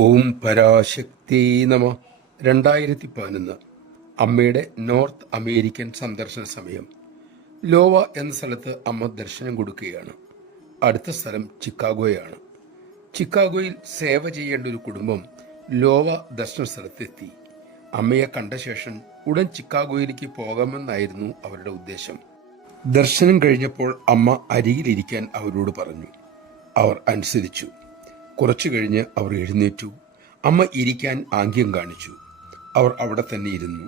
ഓം പരാശക്തി നമ. 2011 അമ്മയുടെ north American സന്ദർശന സമയം. ലോവ എന്ന സ്ഥലത്ത് അമ്മ ദർശനം കൊടുക്കുകയാണ്. അടുത്ത സ്ഥലം ചിക്കാഗോയാണ്. ചിക്കാഗോയിൽ സേവ ചെയ്യേണ്ട ഒരു കുടുംബം ലോവ ദർശന സ്ഥലത്തെത്തി. അമ്മയെ കണ്ട ശേഷം ഉടൻ ചിക്കാഗോയിലേക്ക് പോകാമെന്നായിരുന്നു അവരുടെ ഉദ്ദേശം. ദർശനം കഴിഞ്ഞപ്പോൾ അമ്മ അരികിലിരിക്കാൻ അവരോട് പറഞ്ഞു. അവർ അനുസരിച്ചു. കുറച്ചു കഴിഞ്ഞ് അവർ എഴുന്നേറ്റു. അമ്മ ഇരിക്കാൻ ആംഗ്യം കാണിച്ചു. അവർ അവിടെ തന്നെ ഇരുന്നു.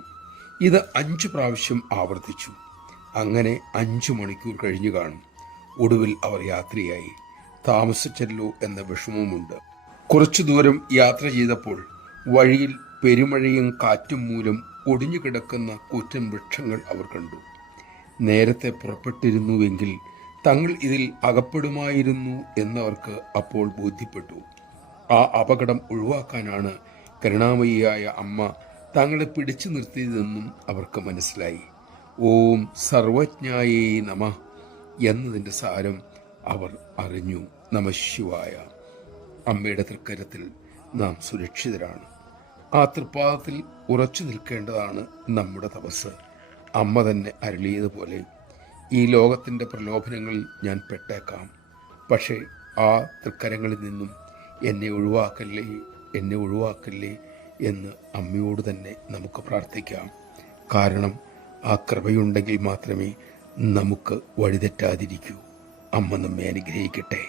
ഇത് 5 പ്രാവശ്യം ആവർത്തിച്ചു. അങ്ങനെ 5 മണിക്കൂർ കഴിഞ്ഞു കാണും. ഒടുവിൽ അവർ യാത്രയായി. താമസിച്ചല്ലോ എന്ന വിഷമവുമുണ്ട്. കുറച്ചു ദൂരം യാത്ര ചെയ്തപ്പോൾ വഴിയിൽ പെരുമഴയും കാറ്റും മൂലം ഒടിഞ്ഞു കിടക്കുന്ന കൂറ്റൻ വൃക്ഷങ്ങൾ അവർ കണ്ടു. നേരത്തെ പുറപ്പെട്ടിരുന്നുവെങ്കിൽ തങ്ങൾ ഇതിൽ അകപ്പെടുമായിരുന്നു എന്നവർക്ക് അപ്പോൾ ബോധ്യപ്പെട്ടു. ആ അപകടം ഒഴിവാക്കാനാണ് കരുണാമയിയായ അമ്മ തങ്ങളെ പിടിച്ചു നിർത്തിയതെന്നും അവർക്ക് മനസ്സിലായി. ഓം സർവജ്ഞായേ നമ എന്നതിൻ്റെ സാരം അവർ അറിഞ്ഞു. നമഃശിവായ. അമ്മയുടെ തൃക്കരത്തിൽ നാം സുരക്ഷിതരാണ്. ആ തൃപ്പാദത്തിൽ ഉറച്ചു നിൽക്കേണ്ടതാണ് നമ്മുടെ തപസ്. അമ്മ തന്നെ അരുളിയതുപോലെ, ഈ ലോകത്തിൻ്റെ പ്രലോഭനങ്ങളിൽ ഞാൻ പെട്ടേക്കാം, പക്ഷേ ആ തൃക്കരങ്ങളിൽ നിന്നും എന്നെ ഒഴിവാക്കല്ലേ എന്ന് അമ്മയോട് തന്നെ നമുക്ക് പ്രാർത്ഥിക്കാം. കാരണം ആ കൃപയുണ്ടെങ്കിൽ മാത്രമേ നമുക്ക് വഴിതെറ്റാതിരിക്കൂ. അമ്മ നമ്മെ അനുഗ്രഹിക്കട്ടെ.